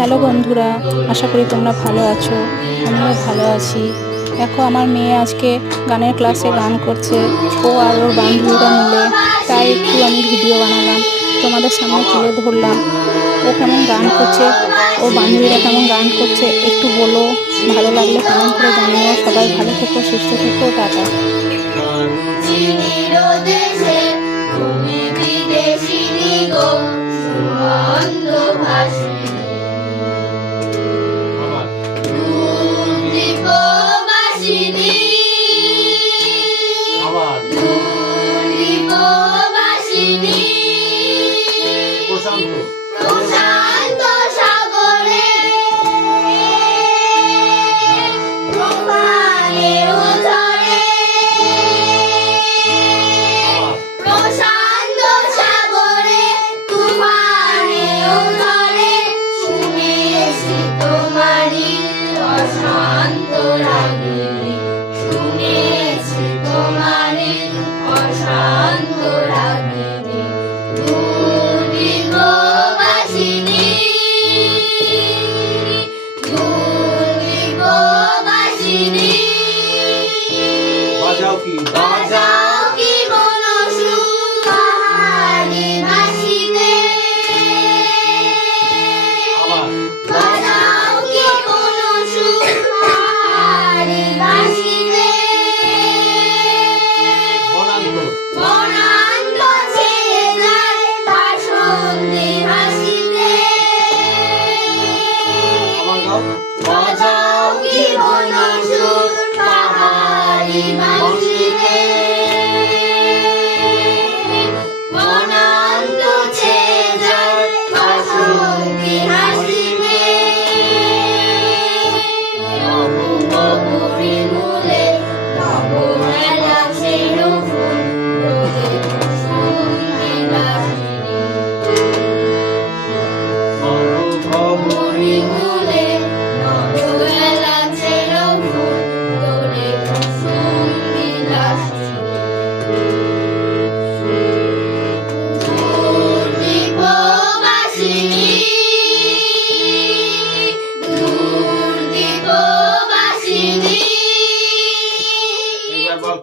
Hello বন্ধুরা, আশা করি তোমরা ভালো আছো। আমিও ভালো আছি। দেখো, আমার মেয়ে আজকে গানের ক্লাসে গান করছে, ও আর ওর বান্ধবীরা মিলে। তাই একটু আমি ভিডিও বানালাম, তোমাদের সামনে তুলে ধরলাম। ও কেমন গান করছে, ও বান্ধবীরা কেমন গান করছে, একটু বলো। ভালো লাগলে কমেন্ট করে জানিও। সবাই ভালো থেকো, সুস্থ থেকো, টাটা। প্রশান্ত সাগরে তুফানে উঝরে, প্রশান্ত সাগরে তুফানে উঝরে, শুনেছি তোমারই প্রশান্ত রাগে।